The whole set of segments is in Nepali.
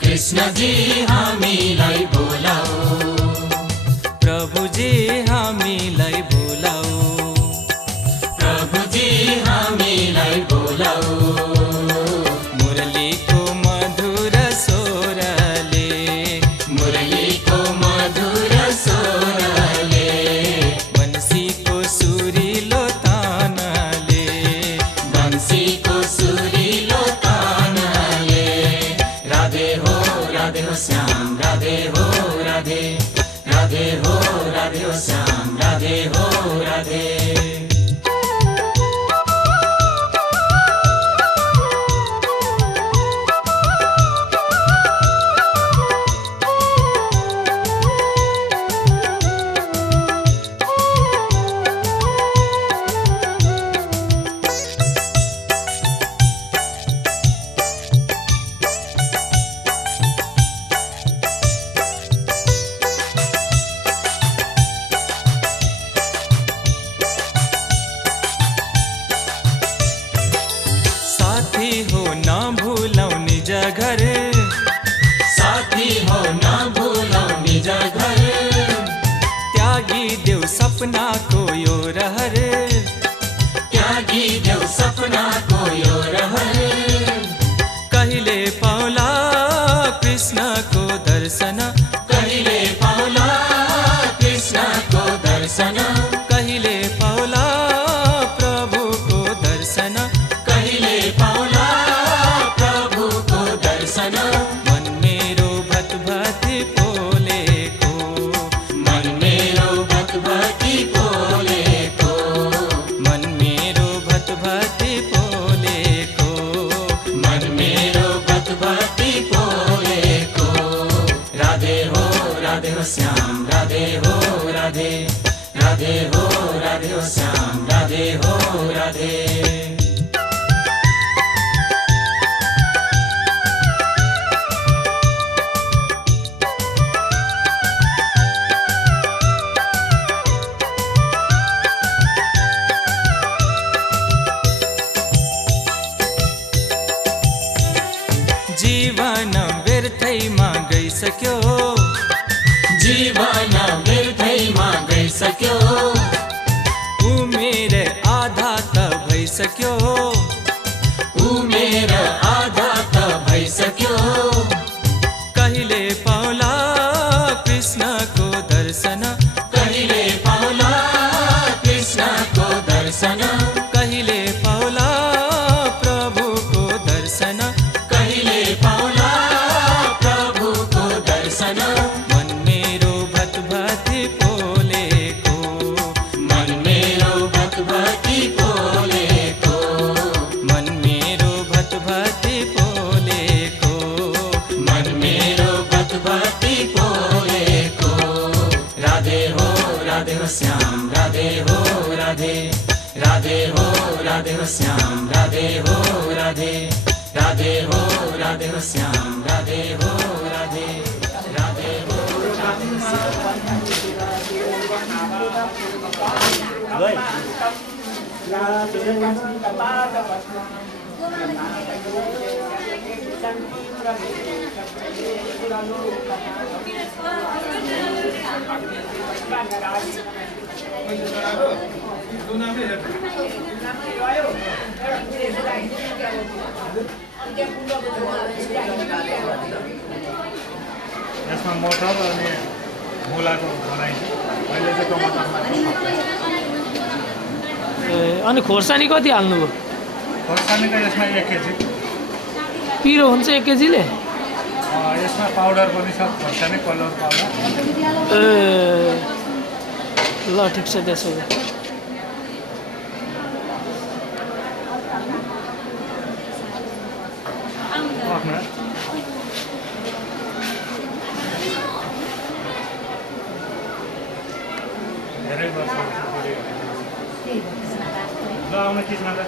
कृष्णजी हामीलाई बोलाऊ, प्रभुजी हामीलाई बोलाऊ, प्रभुजी हामीलाई बोलाऊ। मुरलीको मधुर स्वरले, मुरलीको मधुर स्वरले, बंसीको सुरिलो तानले, बंसीको सुरिलो तानले, राधे हो श्याम, राधे हो राधे, राधे हो राधे हो श्याम, राधे हो राधे। घर, साथी हो ना भूलो निज घर, त्यागी देव सपना को यो रहर, त्यागी देव सपना को यो रहर। कहिले पाउला कृष्ण को दर्शन, कहिले पाउला कृष्ण को दर्शन, कहिले पाउला प्रभु को दर्शन, कहिले पाउला प्रभु को दर्शन। मन मेरो भत भति पोले को, मन मेरो भत भति पोले को, मन मेरो भत भति पोले को, मन मेरो भत भति पोले को। राधे हो श्याम, राधे हो राधे, राधे हो श्याम, राधे हो राधे। जीवन व्यर्थैमा गइसक्यो, जीवन व्यर्थैमा गइसक्यो, उमेर आधा त भइसक्यो, उमेर आधा त भइसक्यो। कहिले पाउला कृष्णको दर्शन, कहिले पाउला कृष्णको दर्शन, कहिले पाउला प्रभुको दर्शन, कहिले पाउला प्रभुको दर्शन। मन मेरो भत भति पोले को, मन मेरो भत भति पोले को, मन मेरो भत भति पोले को, मन मेरो भत भति पोले को। राधे हो श्याम, राधे हो राधे, राधे हो श्याम, राधे हो राधे, राधे हो श्याम, राधे हो राधे, राधे हो यसमा मटर अनि मुलाको बनाइन्छ। अहिले चाहिँ टमाटरमा अनि खोर्सानी कति हाल्नुभयो? खोर्सानीको यसमा 1 केजी। पिरो हुन्छ 1 केजीले? यसमा पाउडर पनि छ, खोर्सानी कलर पाउडर। ए ल ठिक छ त्यसो भए। धेरै वर्ष ल आउन किस्मा त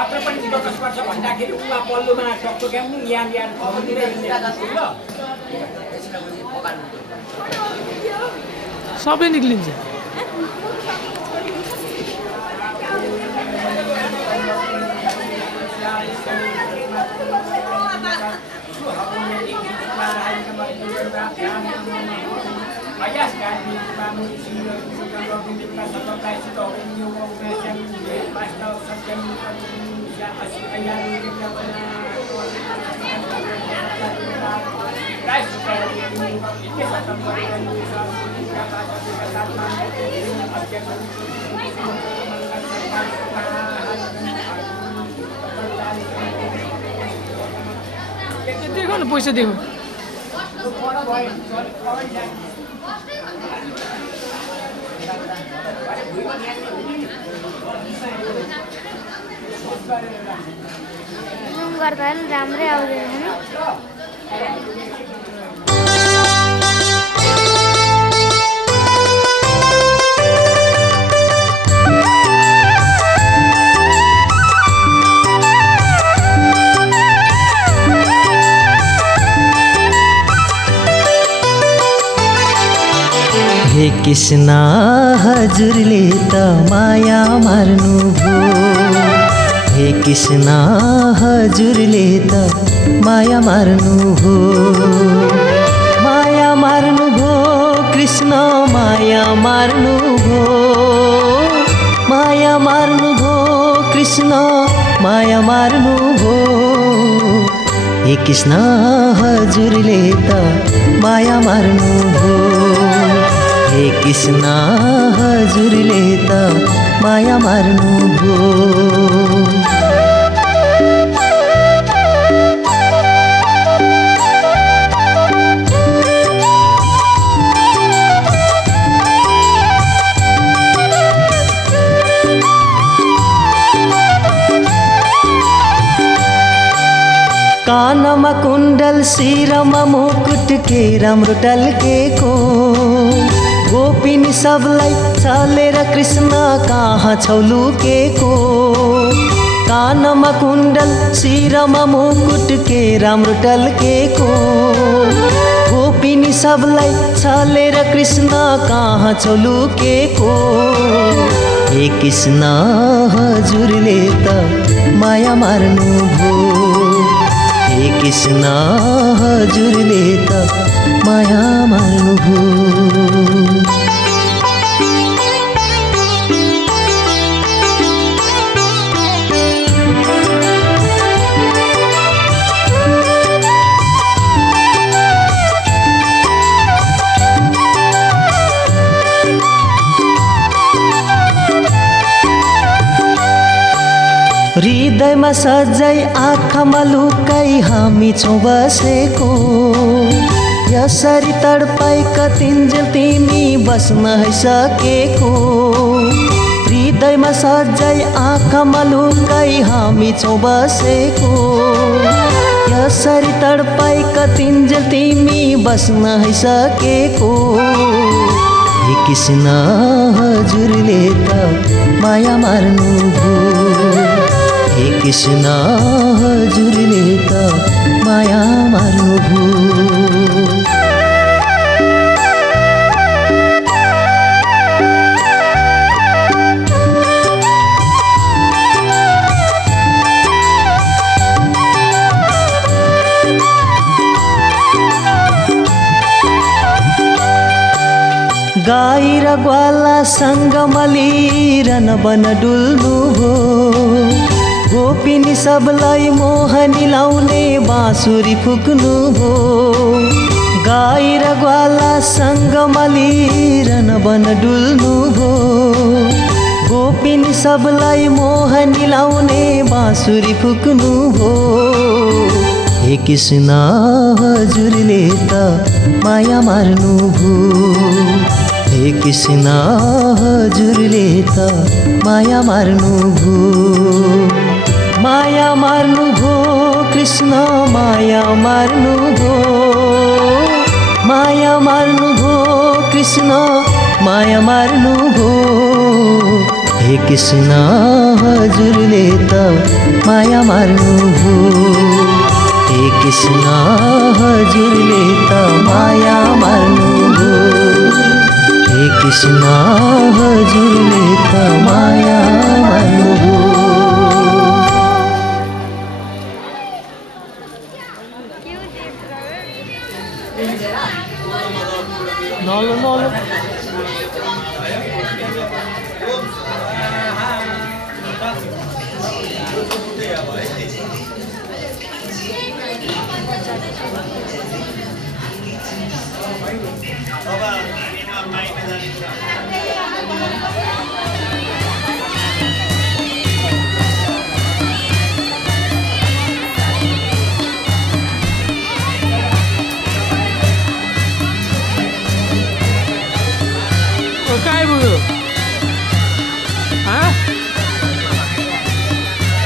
अत्र पनि फोकस गर्छ भन्दाखेरि उहाँ पल्लोमा टक्क क्याम्नु यहाँ सबै निक्लिन्छ। देखो ना पैसा देखो गर्दा राम्रै आउँदैन हैन। हे कृष्ण हजुरले त माया मार्नु भो। हे कृष्ण हजुरले त माया मार्नु भो। माया मार्नु भो कृष्ण माया मार्नु भो। माया मार्नु भो कृष्ण माया मार्नु भो। हे कृष्ण हजुरले त माया मार्नु भो। हे कृष्ण हजुरले त माया मार्नु भो। कानमा कुण्डल शिरमा मुकुट के राम्रो टल्केको। गोपिनी सबलाई छलेर कृष्ण कहाँ छौ लुकेको। कानमा कुण्डल शिरमा मुकुट के राम्रो टल्केको। गोपिनी सबलाई छलेर कृष्ण कहाँ छौ लुकेको। हे कृष्ण हजुरले त माया मार्नु भो। हे कृष्ण हजुरले त माया मार्नु भो। हृदयमा सजाई आँखामा लुकाई हामी छौँ बसेको। यसरी तडपाई कतिन्जेल तिमी बस्न है सकेको। हृदयमा सजाई आँखामा लुकाई हामी छौँ बसेको। यसरी तडपाई कतिन्जेल तिमी बस्न है सकेको। हे कृष्ण हजुरले त माया मार्नु भो। हे कृष्ण हजुरले त गाई र ग्वालासँग मलिरन बन डुल्नु भो गोपिनी सबलाई मोहनी लाउने बाँसुरी फुक्नु भो गाई र ग्वालासँग मलिरन बन डुल्नु भो गोपिनी सबलाई मोहनी लाउने बाँसुरी फुक्नु भो हे कृष्ण हजुरले त माया मार्नु भो हे कृष्ण हजुरले त माया मार्नु भो माया मार्नु भो कृष्ण माया मार्नु भो माया मार्नु भो कृष्ण माया मार्नु भो हे कृष्ण हजुरले त माया मार्नु भो हे कृष्ण हजुरले त माया मार्नु भो हे कृष्ण हजुरले त माया मार्नु भो नलो नलो काय बोल्यो हाँ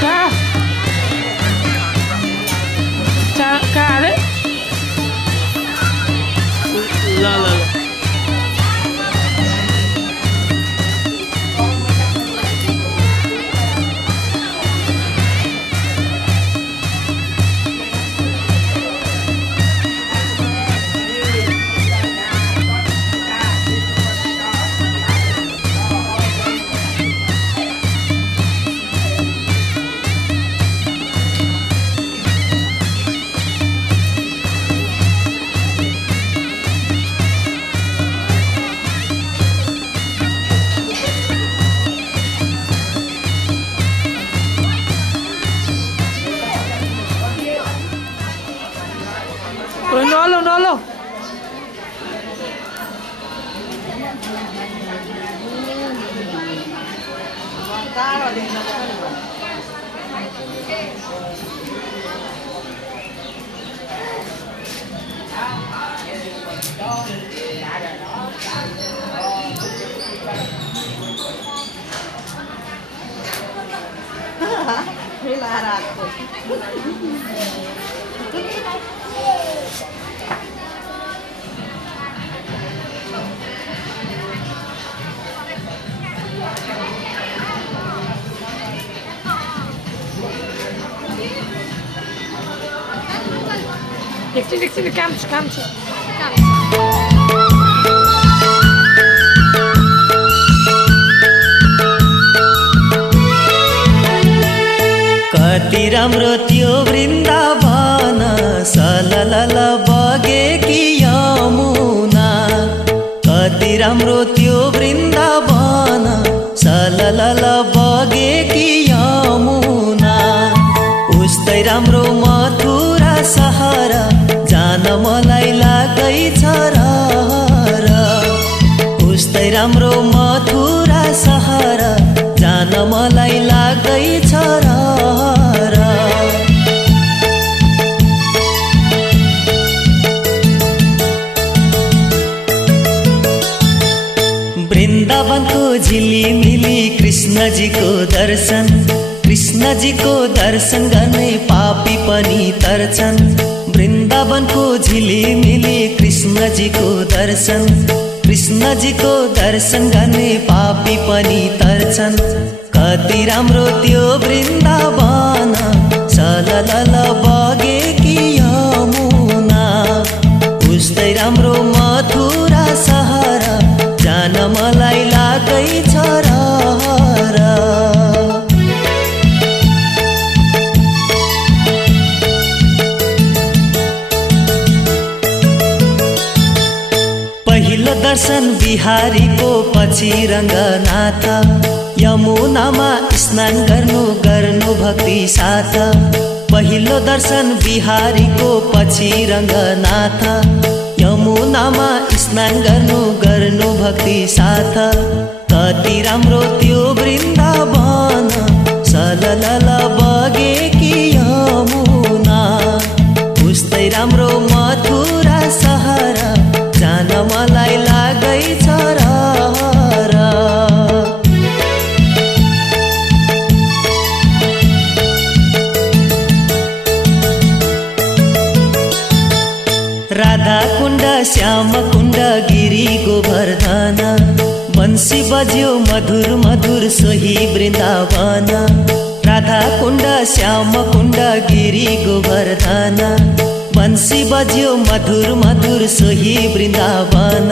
कहाँ अरे ल ल ल नलो नलो एकछिन काम छ कति राम्रो त्यो वृन्दावन सललल बगेकी यमुना कति राम्रो त्यो वृन्दावन सललल बगेकी यमुना उस्तै राम्रो मथुरा सहर जान मलाई लागैछ र उस्तै राम्रो मथुरा सहर जान मलाई लाग्दैछ र वृन्दावनको झिलिमिली कृष्णजीको दर्शन गर्ने पापी पनि तर्छन् वृन्दावनको झिलिमिली कृष्णजीको दर्शन गर्ने पापी पनि तर्छन् कति राम्रो त्यो वृन्दावन सललल बगेकी यमुना उस्तै राम्रो मथुरा सहर जान मलाई लागैछ र पहिलो दर्शन बिहारीको पछि रङ्गनाथ यमुनामा स्नान गर्नु भक्ति साथ पहिलो दर्शन बिहारीको पछि रङ्गनाथ यमुनामा स्नान गर्नु भक्ति साथ कति राम्रो त्यो वृन्दावन सललल बगेकी यमुना उस्तै राम्रो मथुरा सहर जान मलाई लागैछ रहर राधा कुण्ड श्याम कुण्ड गिरी गोवर्धन बंसी बज्यो मधुर मधुर सोही वृन्दावन राधा कुण्ड श्याम कुण्ड गिरी गोवर्धन बंसी बज्यो मधुर मधुर सोही वृन्दावन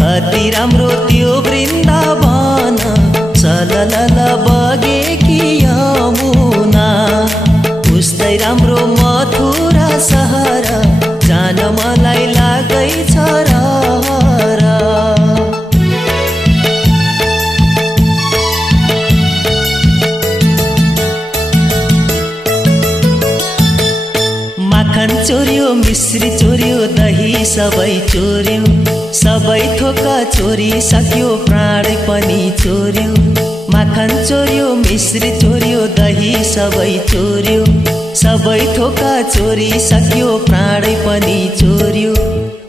कति राम्रो त्यो वृन्दावन सललल बगेकी यमुना उस्तै राम्रो मथुरा सहर जान मलाई लागैछ रहर माखन चोर्यो मिश्री चोर्यो दही सबै चोर्यो सबै थोक चोरी सक्यो प्राण पनि चोर्यो माखन चोर्यो मिश्री चोर्यो दही सबै चोर्यो सबै थोक चोरी सक्यो प्राण पनि चोर्यो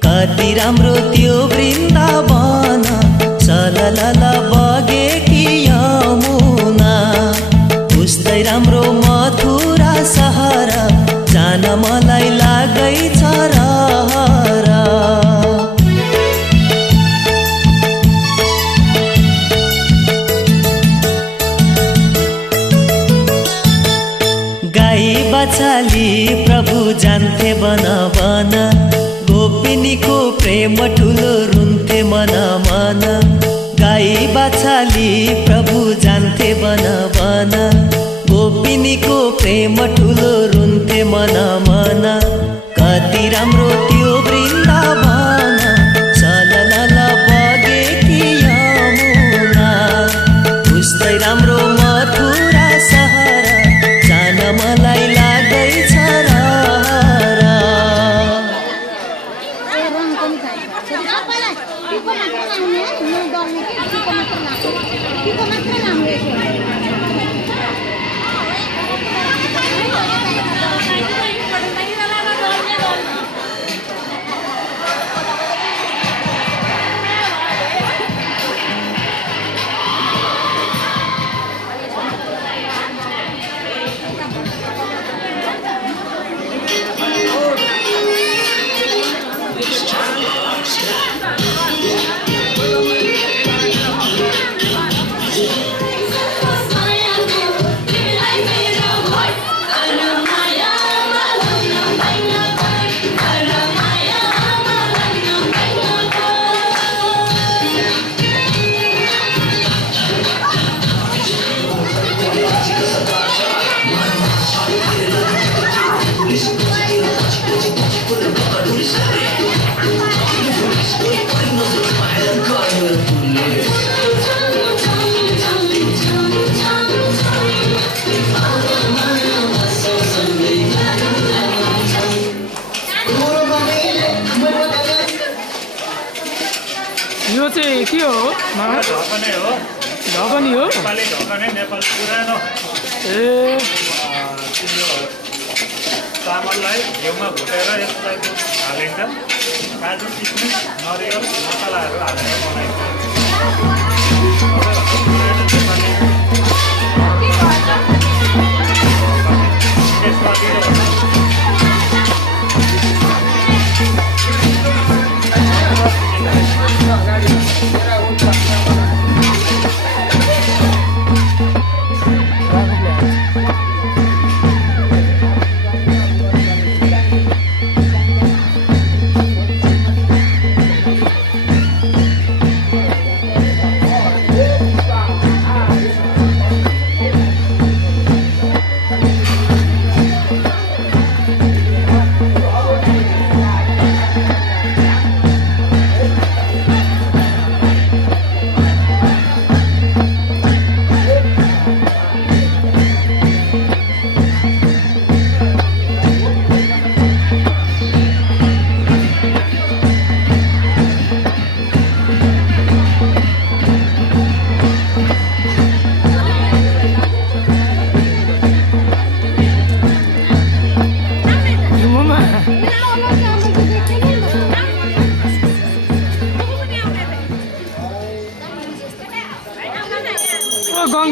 कति राम्रो त्यो वृन्दावन सललल बगेकी यमुना उस्तै राम्रो मथुरा सहर जान मलाई लागैछ रहर गाई बछाली प्रभु जान्थे बन बन गोपिनीको प्रेम ठुलो रुन्थे मन मन गाई बछाली प्रभु जान्थे बन बन गोपिनीको प्रेम ठुलो रुन्थे मन मन कति राम्रो त्यो वृन्दावन सललल बगेकी यमुना उस्तै राम्रो मथुरा सहर जान मलाई लागैछ रहर यो चाहिँ के हो मामा? ढकने हो ढकनी हो नेपाली ढकने नेपाल पुरानो तिम्रो चामललाई घिउमा भुटेर यसलाई दुध हालिन्छ काजु किसमिस नरिवल मसलाहरू हालेर बनाइन्छ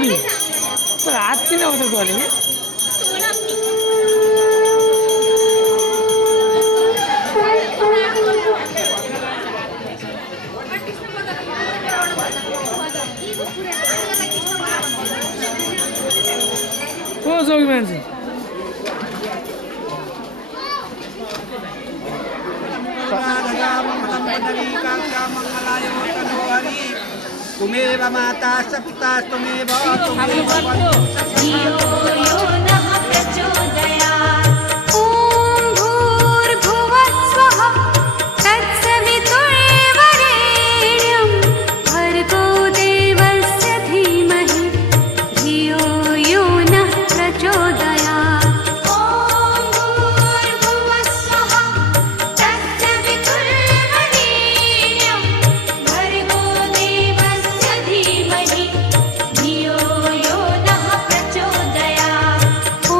नि तर हात किन आउँछ गरेँ को जोगी मान्छे तुमेव माता स पिता तुमेव धियो यो नः प्रचोदयात् ॐ भूर्भुवः स्वः तत्सवितुर्वरेण्यं भर्गो देवस्य धीमहि धियो यो नः प्रचोदयात् ॐ भूर्भुवः स्वः तत्सवितुर्वरेण्यं भर्गो देवस्य धीमहि धियो यो नः प्रचोदयात् ॐ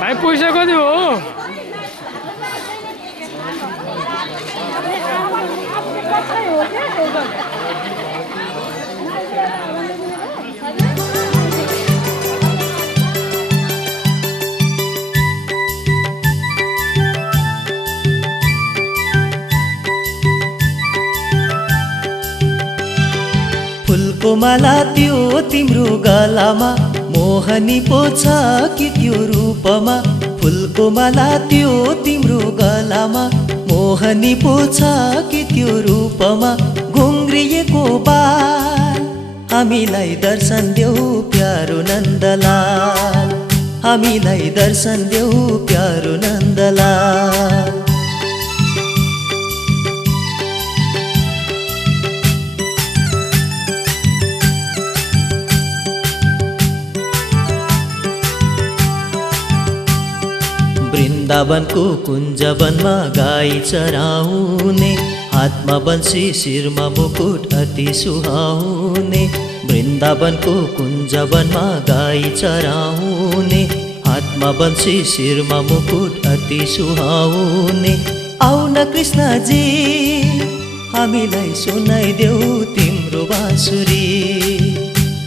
भाइ पैसा कति हो? फुलको माला त्यो तिम्रो गलामा मोहनी पो छ कि त्यो रूपमा फुलको माला त्यो तिम्रो गलामा मोहनी पो छ कि त्यो रूपमा घुङ्रिएको बाल हामीलाई दर्शन देऊ प्यारो नन्दलाल हामीलाई दर्शन देऊ प्यारो नन्दलाल वृन्दावनको कुञ्जवनमा गाई चराउने हातमा बन्सी शिरमा मुकुट अति सुहाउने वृन्दावनको कुञ्जवनमा गाई चराउने हातमा बन्सी शिरमा मुकुट अति सुहाउने आउन कृष्णजी हामीलाई सुनाइदेऊ तिम्रो बाँसुरी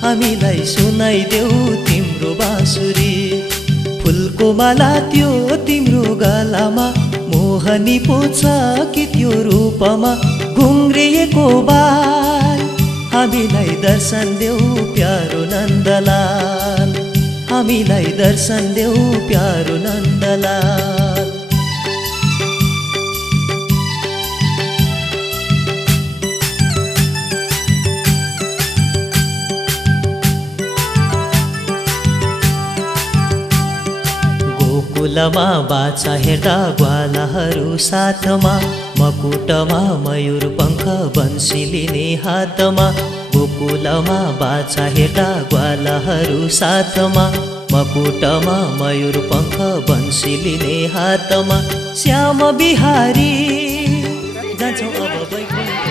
हामीलाई सुनाइदेऊ तिम्रो बाँसुरी फुलको माला त्यो तिम्रो गलामा मोहनी पो छ कि त्यो रूपमा घुङ्रिएको बाल हामीलाई दर्शन देऊ प्यारो नन्दलाल हामीलाई दर्शन देऊ प्यारो नन्दलाल गोकुलमा बाछा हेर्दा ग्वालाहरू साथमा मकुटमा मयूर पङ्ख बन्सी लिने हातमा गोकुलमा बाछा हेर्दा ग्वालाहरू साथमा मकुटमा मयूर पङ्ख बन्सी लिने हातमा श्याम बिहारी जान्छौँ अब बैकुण्ठ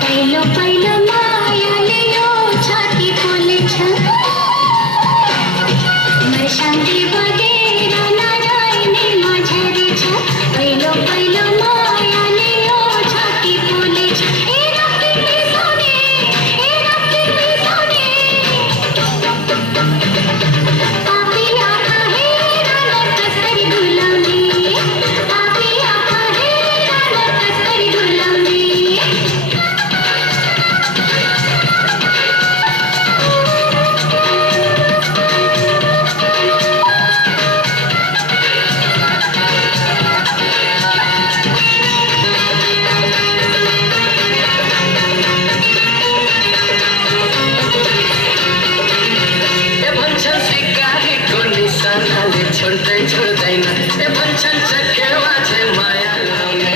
पहिलो पहिलो मायाले यो छाती पोल्छ शान्ति बगेर नारायणीमा झरेछ पहिलो पहिलो मायाले यो छाती पोल्छ ए रक्ति पिसाउने पापी आँखा हेर कसरी डुलाउने पापी आँखा हेर कसरी डुलाउने छोड्दैन ए भन्छन् चकेवा चाहिँ माया लाउने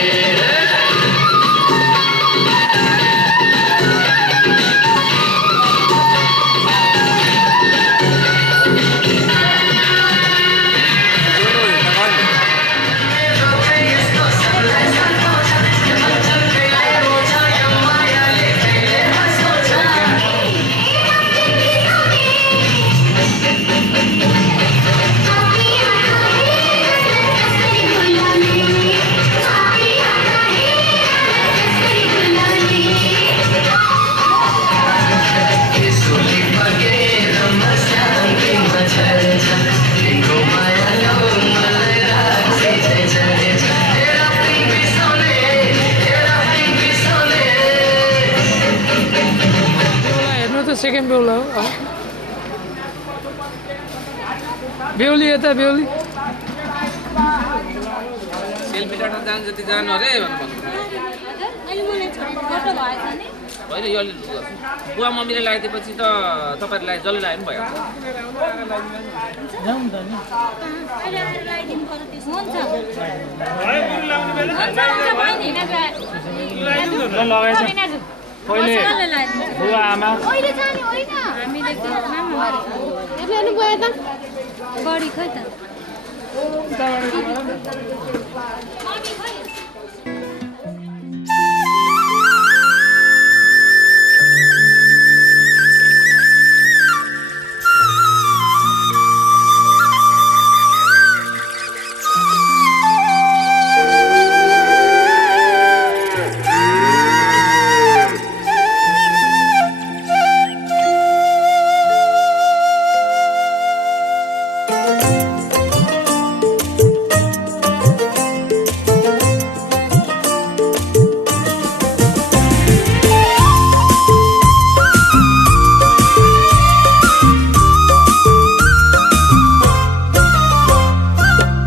सेकेन्ड बेहुला हो बेहुली यता बेहुली सेल्फी डाटा जान जति जानु अरे होइन यो बुवा मम्मीले लगाइदिएपछि त तपाईँहरूलाई जसले लगाए पनि लगाएछ पहिले बुवा आमा बढी खै त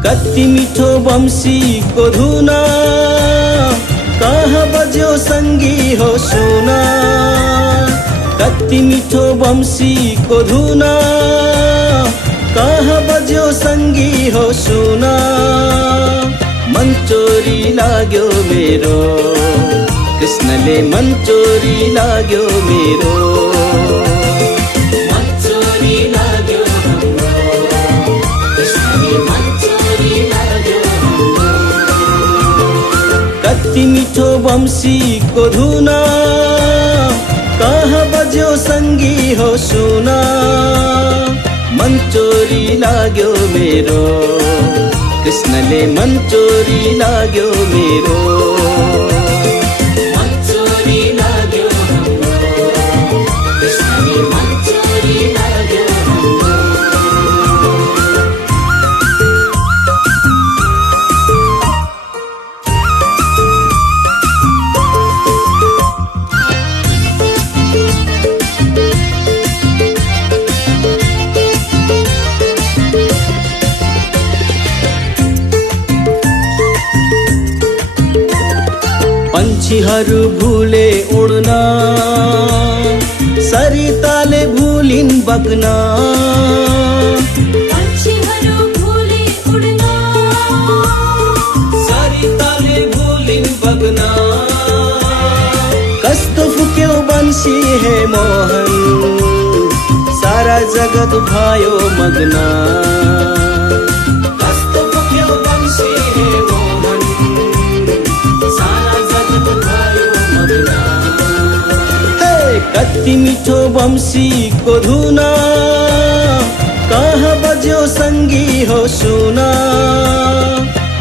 कति मिठो बम्सीको धुना कहाँ बज्यो सङ्गी हो सुना कति मिठो बम्सीको धुना कहाँ बज्यो सङ्गी हो सुना मन चोरी लाग्यो मेरो कृष्णले मन चोरी लाग्यो मेरो मन चोरी लाग्यो कति मिठो बम्सीको धुना कहाँ बज्यो सङ्गी हो सुना मन चोरी लाग्यो मेरो कृष्णले मन चोरी लाग्यो मेरो मन चोरी लाग्यो कृष्णले मन चोरी लाग्यो पंछीहरू भुले उड्न सरिताले भुलिन् बग्न पंछीहरू भुले उड्न सरिताले भुलिन् बग्न कस्तो फुक्यो बन्सी मोहन सारा जगत भयो मग्न कस्तो पुग्यो बंशी हे मोहन सारा जगत भयो मग्न हे कति मिठो बंशीको धुन कहाँ बज्यो संगी हो सुन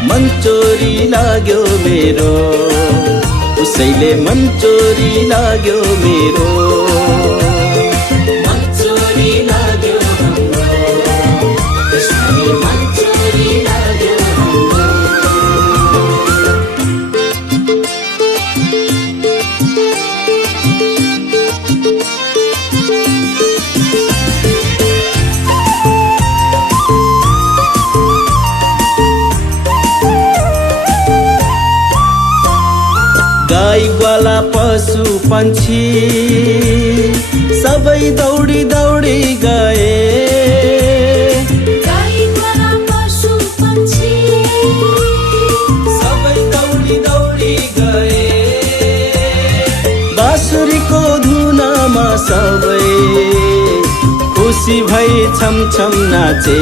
मन चोरी लाग्यो मेरो उसैले मन चोरी लाग्यो मेरो मन चोरी लाग्यो हाम्रो कृष्णले मन चोरी लाग्यो हाम्रो गाई ग्वाला पशु पंछी सबै दौडी दौडी गए गाई ग्वाला पशु पंछी सबै दौडी दौडी गए बाँसुरीको धुनमा सबै खुसी भई छम छम नाचे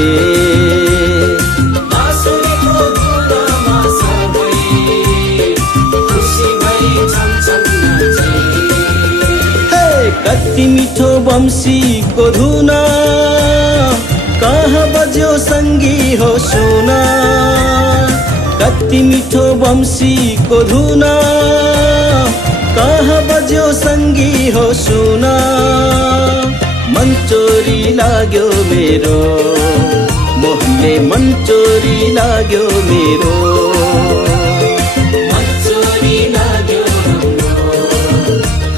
बाँसुरीको धुनमा सबै खुसी भई छम छम नाचे हे कति मिठो बंशीको धुन कहाँ बज्यो संगी हो सुन कति मिठो बंशीको धुन कहाँ बज्यो संगी हो सुन मन चोरी लाग्यो मेरो मोहनले मन चोरी लाग्यो मेरो मन चोरी लाग्यो हाम्रो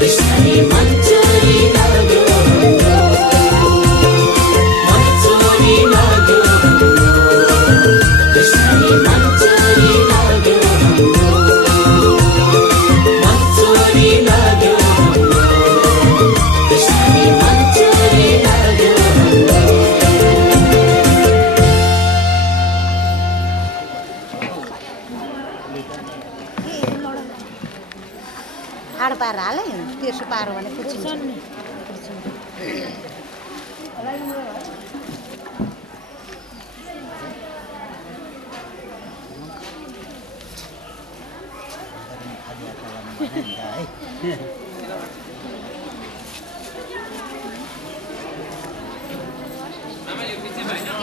कृष्णले मन चोरी लाग्यो हाम्रो मन चोरी लाग्यो हाम्रो कृष्णले मन चोरी लाग्यो हाम्रो मन चोरी लाग्यो हाम्रो कृष्णले मन चोरी लाग्यो हाम्रो आड पार हालै तेर्सो पारो भने पुग्छ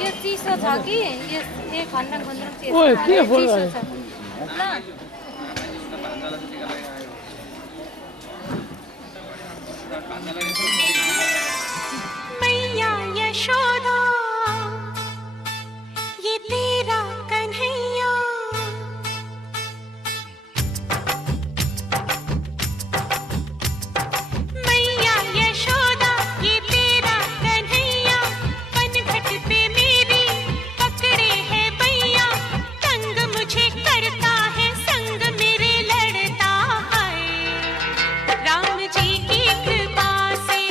यो चिसो छ कि यो खण्डन खण्डन ओए के बोल्यो मैया यशोदा ये तेरा कन्हैया मैया यशोदा ये तेरा कन्हैया पनघट पे मेरी पकड़े है भैया तंग मुझे करता है संग मेरे लड़ता है राम जी की कृपा से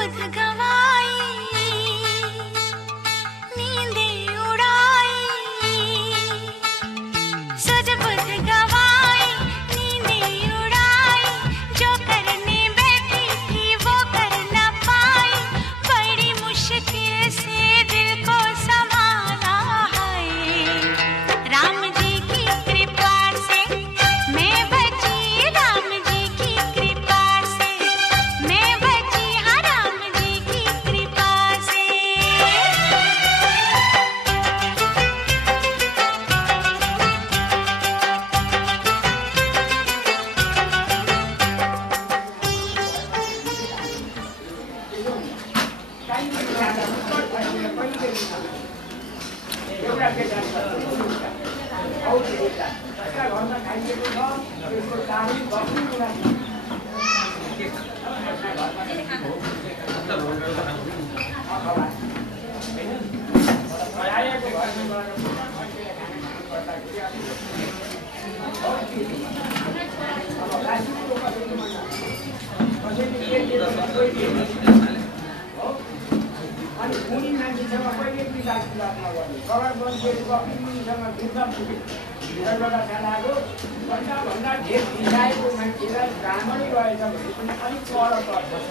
बुध गवाई नींदे उड़ाई सज बुध गवाई नींदे उड़ाई जो करने बैठी थी वो कर न पाई बड़ी मुश्किल से दिल को संभाला है राम जी की कृपा से मैं बची राम जी की कृपा से मैं बची हाँ राम जी की कृपा से अनि कुनी मान्छेसँग कहिले पनि बात नगर्ने कवर बन्देको अपिमुनिसँग भित्र पुग्यो भित्रबाट खानाको भन्दा धेर दिसाएको मान्छेलाई ब्राह्मणै रहेछ भने पनि अलिक पर पर्छ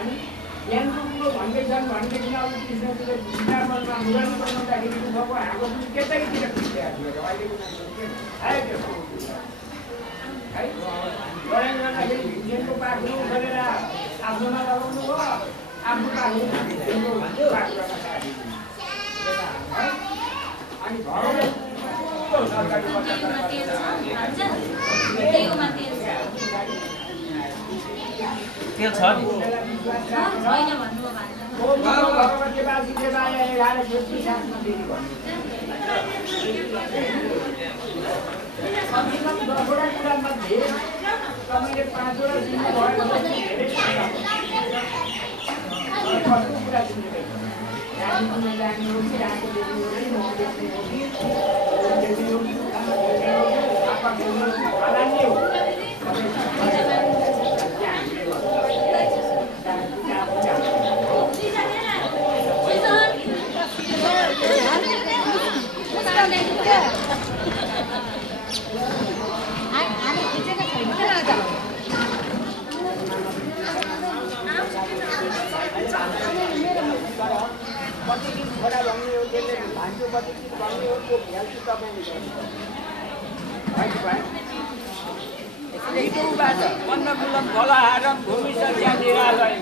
अनि ज्ञानको भन्दैछन् भनेदेखि अब कृष्णले विचारमा मुरन बनाउँदाखेरि दुःखको हाम्रो पनि त्यतैतिर पुगिहाल्यो अहिलेको मान्छे आयो त्यस्तो है गराइ गर्दाखेरि भिजेनको पाख्नु गरेर आफ्नोमा लगाउनु हो आफ्नो पाख्नु भिजेनको पाख्नुमा सारिदिनु अनि घरले तेल छ नि तपाईँले 5 वटा दिनु भयो भने धेरै कस्तो कुरा सुन्दैछ राजनीतिमा जाने हो कि राजनीति हो कि मधेसी हो कि देशी हो कि फलाने हो कतिदिन छोरा भन्ने हो त्यसले भान्जो कतिदिन भन्ने हो त्यो भ्याल्टी तपाईँले गर्नुहुन्छ अन्नपूलन फलाहारम भूमिष्ठ ज्ञानिरालय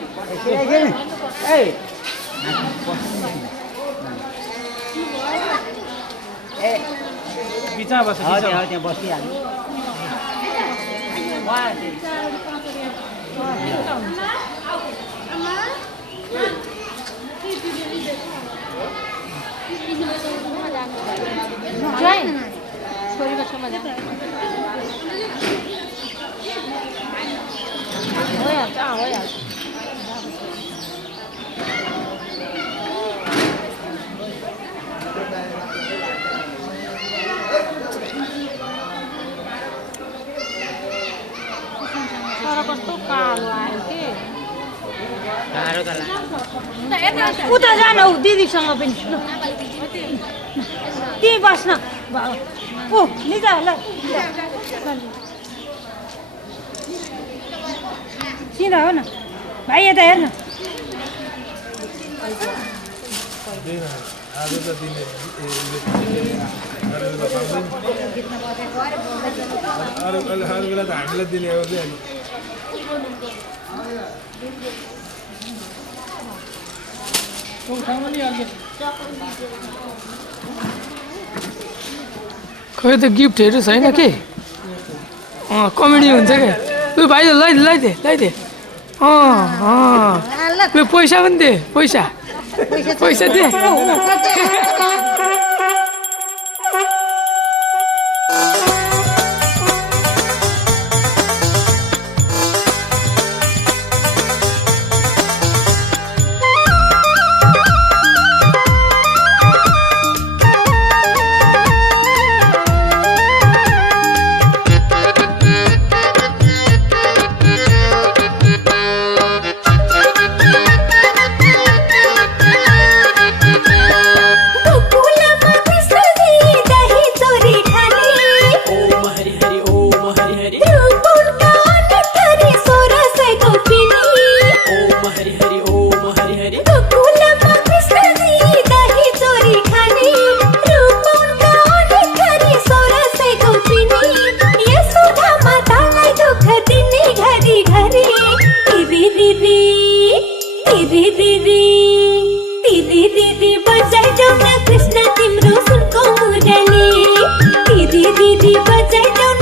बिचमा बस्छ त्यहाँ बसिहाल्नु छोरीको छेउमा जानु भइहाल्छ तर कस्तो कालो आयो के उता जानु हौ दिदीसँग पनि त्यहीँ बस्न ओ लिजा ल सिधा हो न भाइ यता हेर्न अरू बेला त हामीलाई दिने हो कि खै त गिफ्टहरू छैन के कमेडी हुन्छ क्या लु भाइ लगाइदे लु पैसा पनि दे पैसा दे घरी तिरी दिदी तिरी दिदी तिरी दिदी बजाइदेऊ न कृष्ण तिम्रो सुनको मुरली तिरी दिदी बजाइदेऊ